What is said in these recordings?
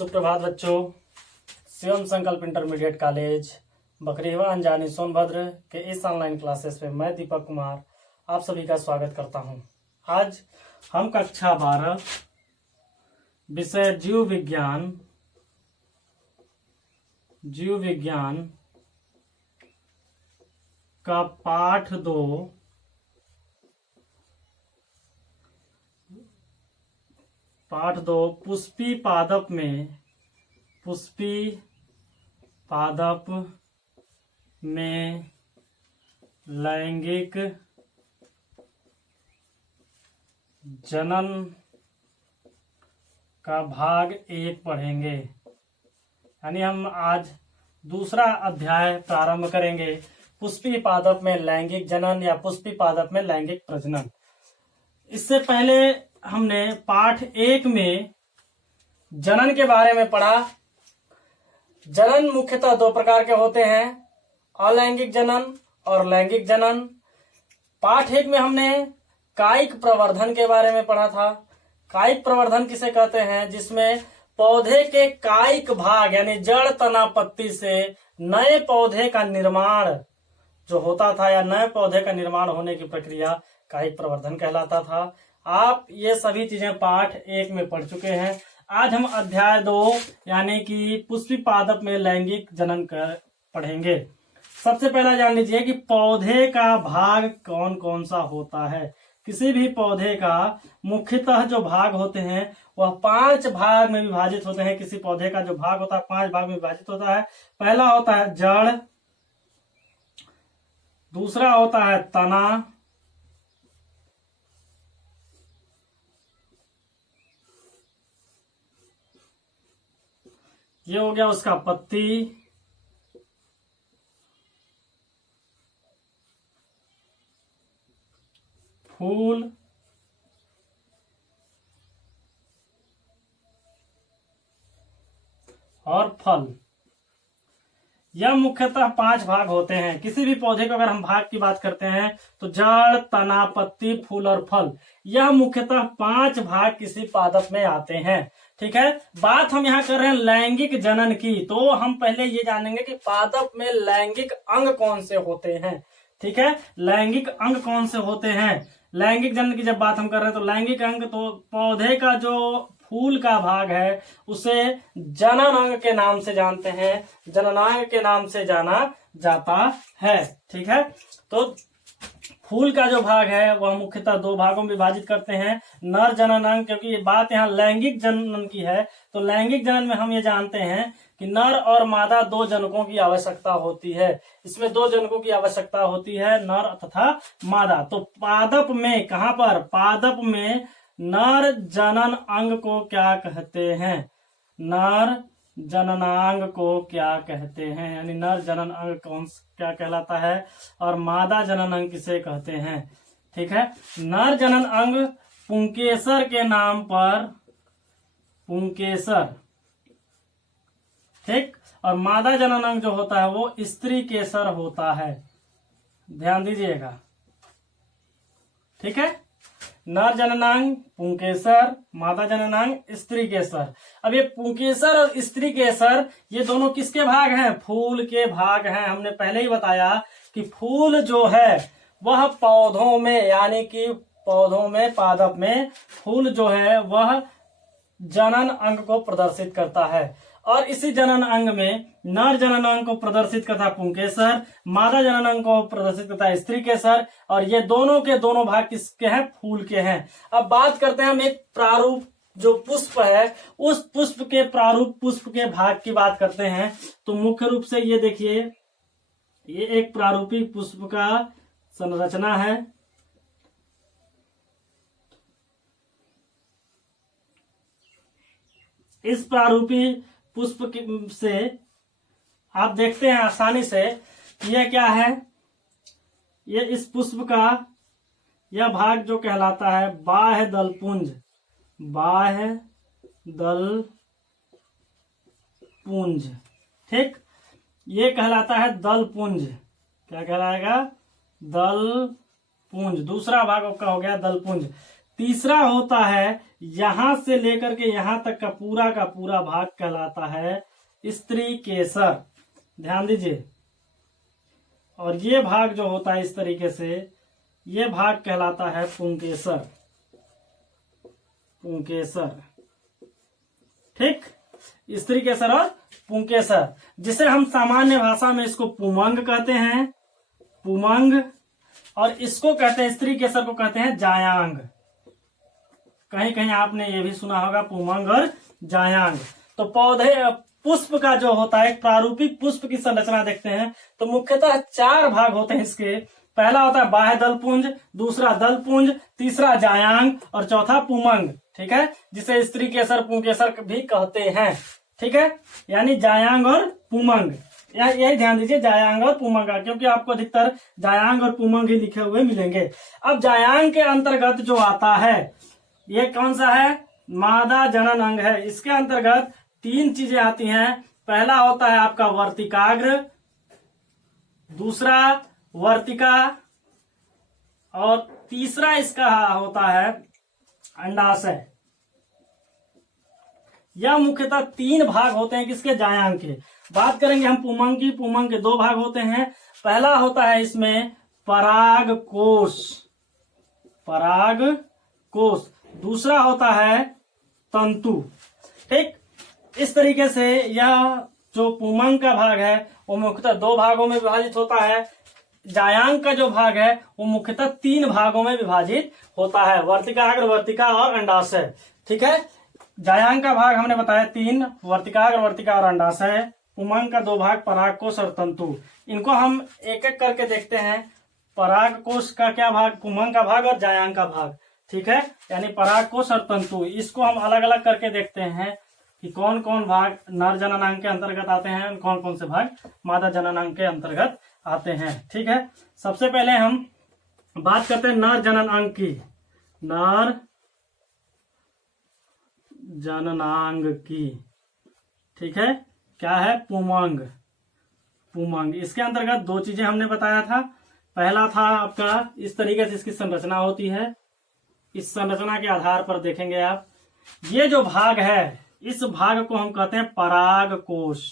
सुप्रभात बच्चों। शिवम संकल्प इंटरमीडिएट कॉलेज बकरीवा अंजानी सोनभद्र के इस ऑनलाइन क्लासेस में मैं दीपक कुमार आप सभी का स्वागत करता हूं। आज हम कक्षा 12 विषय जीव विज्ञान का पाठ 2 पुष्पी पादप में लैंगिक जनन का भाग 1 पढ़ेंगे। यानी हम आज दूसरा अध्याय प्रारंभ करेंगे, पुष्पी पादप में लैंगिक जनन या पुष्पी पादप में लैंगिक प्रजनन। इससे पहले हमने पाठ 1 में जनन के बारे में पढ़ा। जनन मुख्यतः 2 प्रकार के होते हैं, अलैंगिक जनन और लैंगिक जनन। पाठ 1 में हमने कायिक प्रवर्धन के बारे में पढ़ा था। कायिक प्रवर्धन किसे कहते हैं? जिसमें पौधे के कायिक भाग यानी जड़, तना, पत्ती से नए पौधे का निर्माण जो होता था या नए पौधे का निर्माण होने की प्रक्रिया कायिक प्रवर्धन कहलाता था। आप ये सभी चीजें पाठ 1 में पढ़ चुके हैं। आज हम अध्याय 2 यानी कि पुष्पी पादप में लैंगिक जनन पढ़ेंगे। सबसे पहला जान लीजिए कि पौधे का भाग कौन कौन सा होता है। किसी भी पौधे का मुख्यतः जो भाग होते हैं वह 5 भाग में विभाजित होते हैं। किसी पौधे का जो भाग होता है 5 भाग में विभाजित होता है। पहला होता है जड़, दूसरा होता है तना, ये हो गया उसका पत्ती, फूल, और फल। यह मुख्यतः 5 भाग होते हैं। किसी भी पौधे को अगर हम भाग की बात करते हैं तो जड़, तना, पत्ती, फूल और फल, यह मुख्यतः 5 भाग किसी पादप में आते हैं। ठीक है, बात हम यहाँ कर रहे हैं लैंगिक जनन की, तो हम पहले ये जानेंगे कि पादप में लैंगिक अंग कौन से होते हैं। ठीक है, लैंगिक अंग कौन से होते हैं। लैंगिक जनन की जब बात हम कर रहे हैं तो लैंगिक अंग, तो पौधे का जो फूल का भाग है उसे जनन अंग के नाम से जानते हैं, जननांग के नाम से जाना जाता है। ठीक है, तो फूल का जो भाग है वह मुख्यतः 2 भागों में विभाजित करते हैं, नर जननांग। क्योंकि ये बात यहाँ लैंगिक जनन की है तो लैंगिक जनन में हम ये जानते हैं कि नर और मादा 2 जनकों की आवश्यकता होती है। इसमें 2 जनकों की आवश्यकता होती है, नर तथा मादा। तो पादप में, कहां पर? पादप में नर जनन अंग को क्या कहते हैं? नर जननांग को क्या कहते हैं? यानी नर जनन अंग कौन क्या कहलाता है और मादा जनन अंग किसे कहते हैं? ठीक है, नर जनन अंग पुंकेसर के नाम पर, पुंकेसर, ठीक, और मादा जनन अंग जो होता है वो स्त्री केसर होता है। ध्यान दीजिएगा। ठीक है, नर जननांग पुंकेसर, मादा जननांग स्त्री केसर। अब ये पुंकेसर और स्त्री केसर ये दोनों किसके भाग हैं? फूल के भाग हैं। हमने पहले ही बताया कि फूल जो है वह पौधों में, यानी कि पौधों में, पादप में फूल जो है वह जनन अंग को प्रदर्शित करता है। और इसी जनन अंग में नर जनन अंग को प्रदर्शित करता है पुंकेसर, मादा जनन अंग को प्रदर्शित करता है स्त्री केसर, और ये दोनों के दोनों भाग किसके हैं? फूल के हैं। अब बात करते हैं हम एक प्रारूप जो पुष्प है, उस पुष्प के प्रारूप पुष्प के भाग की बात करते हैं। तो मुख्य रूप से ये देखिए, ये एक प्रारूपी पुष्प का संरचना है। इस प्रारूपी पुष्प से आप देखते हैं आसानी से कि यह क्या है। ये इस पुष्प का यह भाग जो कहलाता है बाह्य दल पुंज, बाह्य दल पुंज। ठीक, ये कहलाता है दल पुंज। क्या कहलाएगा? दल पुंज। दूसरा भाग आपका हो गया दल पुंज। तीसरा होता है यहां से लेकर के यहां तक का पूरा भाग कहलाता है स्त्री केसर। ध्यान दीजिए। और ये भाग जो होता है इस तरीके से, ये भाग कहलाता है पुंकेसर। पुंकेसर, ठीक। स्त्री केसर और पुंकेसर, जिसे हम सामान्य भाषा में इसको पुमंग कहते हैं, पुमंग। और इसको कहते हैं, स्त्री केसर को कहते हैं जायांग। कहीं कहीं आपने ये भी सुना होगा पुमंग और जायांग। तो पौधे पुष्प का जो होता है, एक प्रारूपिक पुष्प की संरचना देखते हैं तो मुख्यतः 4 भाग होते हैं इसके। पहला होता है बाह्य दलपुंज, दूसरा दलपुंज, तीसरा जायांग और चौथा पुमंग, ठीक है, जिसे स्त्री केसर पुंकेसर भी कहते हैं, ठीक है। यानी जायांग और पुमंग, यही ध्यान दीजिए, जायांग और पुमंग का, क्योंकि आपको अधिकतर जायांग और पुमंग ही लिखे हुए मिलेंगे। अब जायांग के अंतर्गत जो आता है, ये कौन सा है, मादा जनन अंग है। इसके अंतर्गत 3 चीजें आती हैं। पहला होता है आपका वर्तिकाग्र, दूसरा वर्तिका और तीसरा इसका होता है अंडाशय। यह मुख्यतः 3 भाग होते हैं किसके, जायांग के। बात करेंगे हम पुमंग की। पुमंग के 2 भाग होते हैं। पहला होता है इसमें पराग कोश, पराग कोश, दूसरा होता है तंतु, ठीक। इस तरीके से यह जो पुमंग का भाग है वो मुख्यतः 2 भागों में विभाजित होता है। जायांग का जो भाग है वो मुख्यतः 3 भागों में विभाजित होता है, वर्तिकाग्र, वर्तिका और अंडाशय, ठीक है। जायांग का भाग हमने बताया 3, वर्तिकाग्र, वर्तिका और अंडाशय। पुमंग का 2 भाग, परागकोश और तंतु। इनको हम एक एक करके देखते हैं। परागकोश का क्या भाग, पुमंग का भाग और जायांग का भाग, ठीक है। यानी परागकोश और तंतु, इसको हम अलग अलग करके देखते हैं कि कौन कौन भाग नर जननांग के अंतर्गत आते हैं, कौन कौन से भाग मादा जननांग के अंतर्गत आते हैं, ठीक है। सबसे पहले हम बात करते हैं नर जननांग की। नर जननांग की, ठीक है, क्या है, पुमंग। पुमंग, इसके अंतर्गत 2 चीजें हमने बताया था। पहला था आपका इस तरीके से इसकी संरचना होती है। इस संरचना के आधार पर देखेंगे आप, ये जो भाग है इस भाग को हम कहते हैं पराग कोश,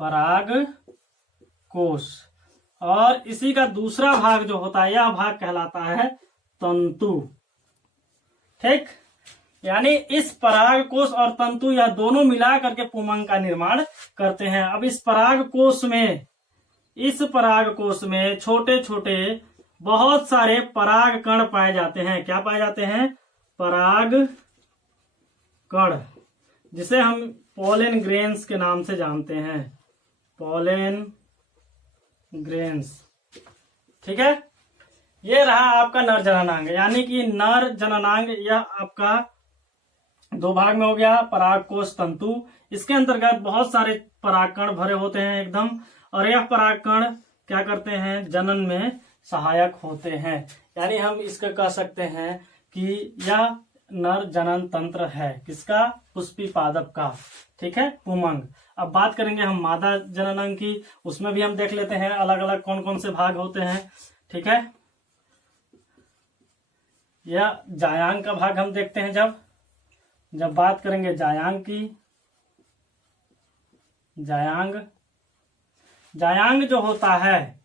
पराग कोश। और इसी का दूसरा भाग जो होता है, यह भाग कहलाता है तंतु, ठीक। यानी इस पराग कोश और तंतु, यह दोनों मिला करके पुमंग का निर्माण करते हैं। अब इस पराग कोश में, इस पराग कोश में छोटे छोटे बहुत सारे पराग कण पाए जाते हैं। क्या पाए जाते हैं, पराग कण, जिसे हम पोलन ग्रेन्स के नाम से जानते हैं, पोलन ग्रेन्स, ठीक है। ये रहा आपका नर जननांग। यानी कि नर जननांग यह आपका 2 भाग में हो गया, परागकोश, तंतु। इसके अंतर्गत बहुत सारे परागकण भरे होते हैं एकदम, और यह परागकण क्या करते हैं, जनन में सहायक होते हैं। यानी हम इसका कह सकते हैं कि यह नर जनन तंत्र है, किसका, पुष्पी पादप का, ठीक है, पुमंग। अब बात करेंगे हम मादा जननांग की। उसमें भी हम देख लेते हैं अलग अलग कौन कौन से भाग होते हैं, ठीक है। यह जायांग का भाग हम देखते हैं। जब बात करेंगे जायांग की, जायांग जो होता है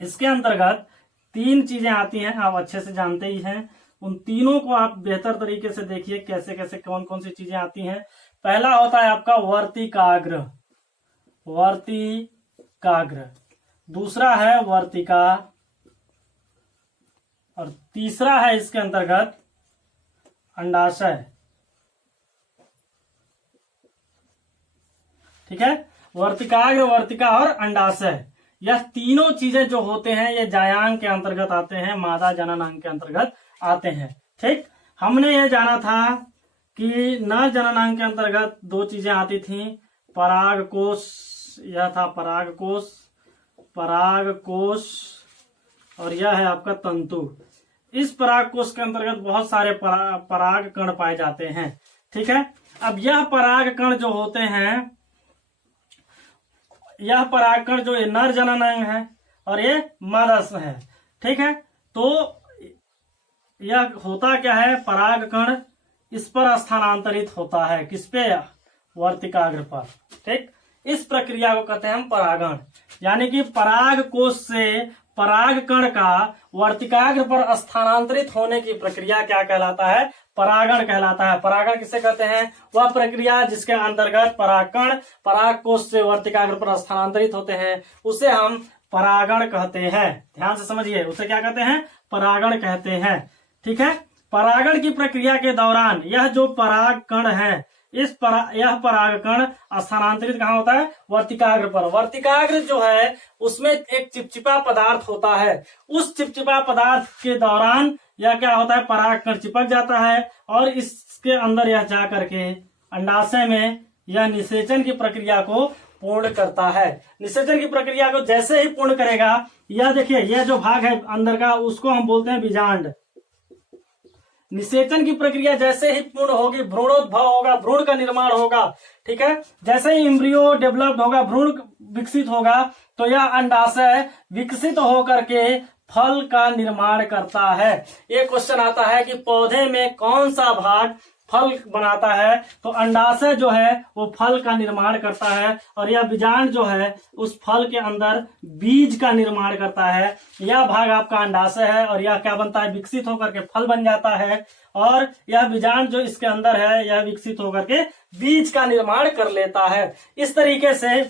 इसके अंतर्गत 3 चीजें आती हैं, आप अच्छे से जानते ही हैं। उन तीनों को आप बेहतर तरीके से देखिए कैसे कैसे कौन कौन सी चीजें आती हैं। पहला होता है आपका वर्तिकाग्र, वर्तिकाग्र, दूसरा है वर्तिका, और तीसरा है इसके अंतर्गत अंडाशय, ठीक है। वर्तिकाग्र, वर्तिका और अंडाशय, यह तीनों चीजें जो होते हैं ये जायांग के अंतर्गत आते हैं, मादा जननांग के अंतर्गत आते हैं, ठीक। हमने ये जाना था कि नर जननांग के अंतर्गत 2 चीजें आती थी, परागकोश, यह था परागकोश, परागकोश, और यह है आपका तंतु। इस परागकोश के अंतर्गत बहुत सारे पराग कण पाए जाते हैं, ठीक है। अब यह पराग कण जो होते हैं, यह परागकण जो ये नर जननांग है और ये मादा है, ठीक है। तो यह होता क्या है, परागकण इस पर स्थानांतरित होता है। किस पे? वर्तिकाग्र पर। ठीक, इस प्रक्रिया को कहते हैं हम परागण। यानी कि पराग कोश से पराग कण का वर्तिकाग्र पर स्थानांतरित होने की प्रक्रिया क्या कहलाता है? परागण कहलाता है। परागण किसे कहते हैं? वह प्रक्रिया जिसके अंतर्गत परागकण पराग कोश से वर्तिकाग्र पर स्थानांतरित होते हैं, उसे हम परागण कहते हैं। ध्यान से समझिए, उसे क्या कहते हैं? परागण कहते हैं। ठीक है, परागण की प्रक्रिया के दौरान यह जो पराग कण है, यह परागकण स्थानांतरित कहाँ होता है? वर्तिकाग्र पर। वर्तिकाग्र जो है उसमें एक चिपचिपा पदार्थ होता है। उस चिपचिपा पदार्थ के दौरान यह क्या होता है? परागकण चिपक जाता है और इसके अंदर यह जा करके अंडाशय में यह निषेचन की प्रक्रिया को पूर्ण करता है। निषेचन की प्रक्रिया को जैसे ही पूर्ण करेगा, यह देखिए, यह जो भाग है अंदर का, उसको हम बोलते हैं बीजांड। निषेचन की प्रक्रिया जैसे ही पूर्ण होगी, भ्रूणोद्भव होगा, भ्रूण का निर्माण होगा। ठीक है, जैसे ही एम्ब्रियो डेवलप्ड होगा, भ्रूण विकसित होगा, तो यह अंडाशय विकसित होकर के फल का निर्माण करता है। ये क्वेश्चन आता है कि पौधे में कौन सा भाग फल बनाता है? तो अंडाशय जो है वो फल का निर्माण करता है और यह बीजांड जो है उस फल के अंदर बीज का निर्माण करता है। यह भाग आपका अंडाशय है और यह क्या बनता है? विकसित होकर के फल बन जाता है और यह बीजांड जो इसके अंदर है यह विकसित होकर के बीज का निर्माण कर लेता है। इस तरीके से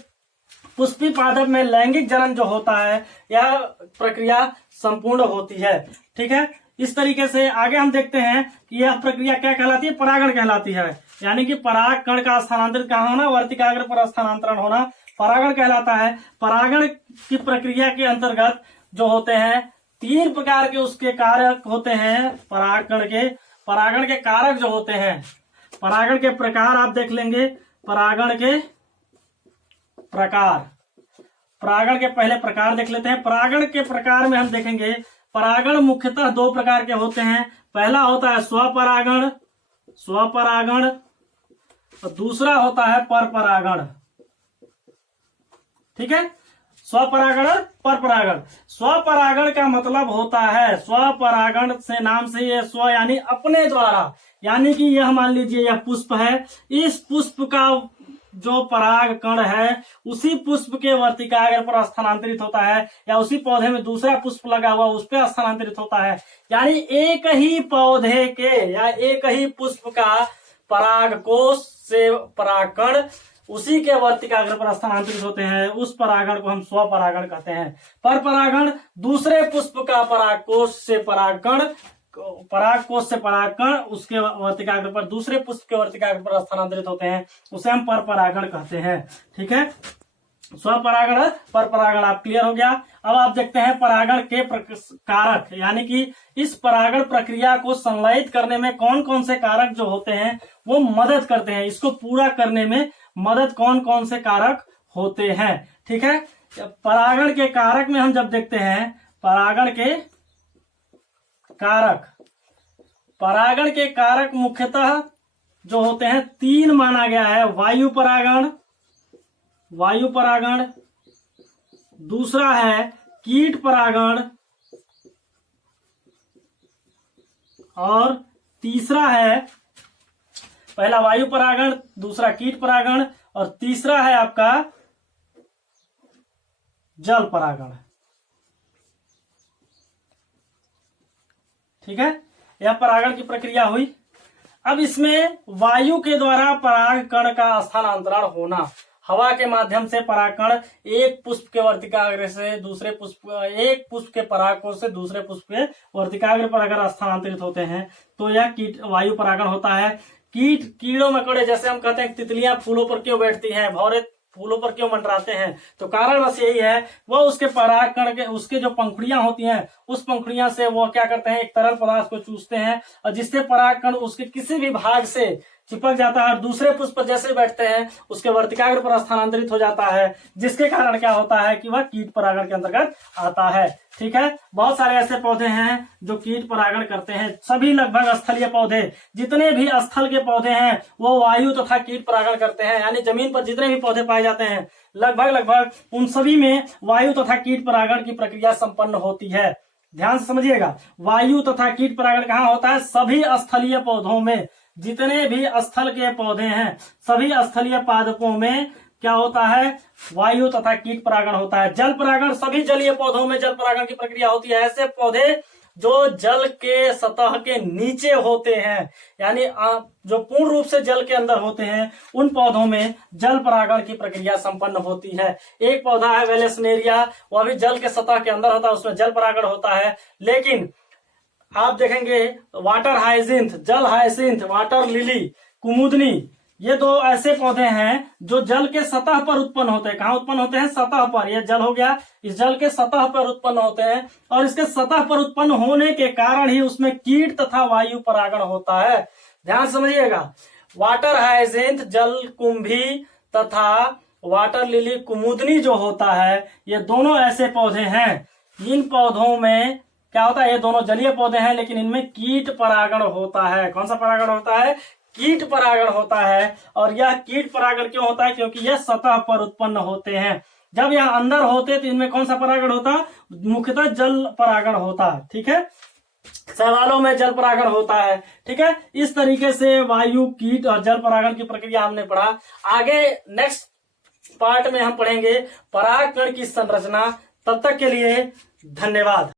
पुष्पी पादप में लैंगिक जनन जो होता है, यह प्रक्रिया संपूर्ण होती है। ठीक है, इस तरीके से आगे हम देखते हैं कि यह प्रक्रिया क्या कहलाती है? परागण कहलाती है। यानी कि पराग कण का स्थानांतरित कहाँ होना? वर्तिकाग्र पर स्थानांतरण होना परागण कहलाता है। परागण की प्रक्रिया के अंतर्गत जो होते हैं 3 प्रकार के उसके कारक होते हैं। परागण के कारक जो होते हैं, परागण के प्रकार आप देख लेंगे। परागण के पहले प्रकार देख लेते हैं। परागण के प्रकार में हम देखेंगे, परागण मुख्यतः 2 प्रकार के होते हैं। पहला होता है स्वपरागण और दूसरा होता है परपरागण। ठीक है, स्वपरागण और परपरागण। स्वपरागण का मतलब होता है, स्वपरागण से नाम से ये स्व यानी अपने द्वारा, यानी कि यह मान लीजिए यह पुष्प है, इस पुष्प का जो पराग कण है उसी पुष्प के वर्तिकाग्र पर स्थानांतरित होता है, या उसी पौधे में दूसरा पुष्प लगा हुआ उस पर स्थानांतरित होता है। यानी एक ही पौधे के या एक ही पुष्प का पराग कोश से परागकण उसी के वर्तिकाग्र पर स्थानांतरित होते हैं। उस परागण को हम स्वपरागण कहते हैं। परपरागण दूसरे पुष्प का परागकोश से परागकण उसके वर्तिकाग्र पर दूसरे पुष्प के वर्तिकाग्र पर स्थानांतरित होते हैं, उसे हम परपरागण कहते हैं। ठीक है, स्वपरागण परपरागण आप क्लियर हो गया। अब आप देखते हैं परागण के कारक, यानी कि इस परागण प्रक्रिया को संलयित करने में कौन कौन से कारक जो होते हैं वो मदद करते हैं। इसको पूरा करने में मदद कौन कौन से कारक होते हैं। ठीक है, परागण के कारक में हम जब देखते हैं परागण के कारक मुख्यतः जो होते हैं 3 माना गया है। वायु परागण, दूसरा है कीट परागण और तीसरा है, पहला वायु परागण, दूसरा कीट परागण और तीसरा है आपका जल परागण। ठीक है, यह परागण की प्रक्रिया हुई। अब इसमें वायु के द्वारा परागकण का स्थानांतरण होना, हवा के माध्यम से परागकण एक पुष्प के वर्तिकाग्र से दूसरे पुष्प, एक पुष्प के परागकोश से दूसरे पुष्प के वर्तिकाग्र पर अगर स्थानांतरित होते हैं तो यह वायु परागण होता है। कीड़ों मकोड़े, जैसे हम कहते हैं तितलियां फूलों पर क्यों बैठती हैं, भौरे फूलों पर क्यों मंडराते हैं, तो कारण बस यही है, वो उसके परागकण के उसके जो पंखुड़ियां होती हैं उस पंखुड़ियां से वो क्या करते हैं, एक तरल पदार्थ को चूसते हैं और जिससे परागकण उसके किसी भी भाग से चिपक जाता है और दूसरे पुष्प पर जैसे बैठते हैं उसके वर्तिकाग्र पर स्थानांतरित हो जाता है, जिसके कारण क्या होता है कि वह कीट परागण के अंतर्गत आता है। ठीक है, बहुत सारे ऐसे पौधे हैं जो कीट परागण करते हैं। सभी लगभग स्थलीय पौधे, जितने भी स्थल के पौधे हैं वो वायु तथा कीट परागण करते हैं। यानी जमीन पर जितने भी पौधे पाए जाते हैं लगभग उन सभी में वायु तथा कीट परागण की प्रक्रिया संपन्न होती है। ध्यान से समझिएगा, वायु तथा कीट परागण कहाँ होता है? सभी स्थलीय पौधों में, जितने भी स्थल के पौधे हैं सभी स्थलीय पादपों में क्या होता है, वायु तथा कीट परागण होता है। जल परागण, सभी जलीय पौधों में जल परागण की प्रक्रिया होती है। ऐसे पौधे जो जल के सतह के नीचे होते हैं, यानी जो पूर्ण रूप से जल के अंदर होते हैं, उन पौधों में जल परागण की प्रक्रिया संपन्न होती है। एक पौधा है वेलेसनेरिया, वह भी जल के सतह के अंदर होता है, उसमें जल परागण होता है। लेकिन आप देखेंगे वाटर हाइसिंथ, जल हाइसिंथ, वाटर लिली, कुमुदनी, ये दो ऐसे पौधे हैं जो जल के सतह पर उत्पन्न होते हैं। कहाँ उत्पन्न होते हैं? सतह पर। ये जल हो गया, इस जल के सतह पर उत्पन्न होते हैं और इसके सतह पर उत्पन्न होने के कारण ही उसमें कीट तथा वायु परागण होता है। ध्यान समझिएगा, वाटर हाइसिंथ, जल कुंभी तथा वाटर लिली, कुमुदनी जो होता है, ये दोनों ऐसे पौधे हैं। इन पौधों में क्या होता है, ये दोनों जलीय पौधे हैं लेकिन इनमें कीट परागण होता है। कौन सा परागण होता है? कीट परागण होता है। और यह कीट परागण क्यों होता है? क्योंकि यह सतह पर उत्पन्न होते हैं। जब यह अंदर होते तो इनमें कौन सा परागण होता? मुख्यतः जल परागण होता है। ठीक है, शैवालों में जल परागण होता है। ठीक है, इस तरीके से वायु, कीट और जल परागण की प्रक्रिया हमने पढ़ा। आगे नेक्स्ट पार्ट में हम पढ़ेंगे परागकण की संरचना। तब तक के लिए धन्यवाद।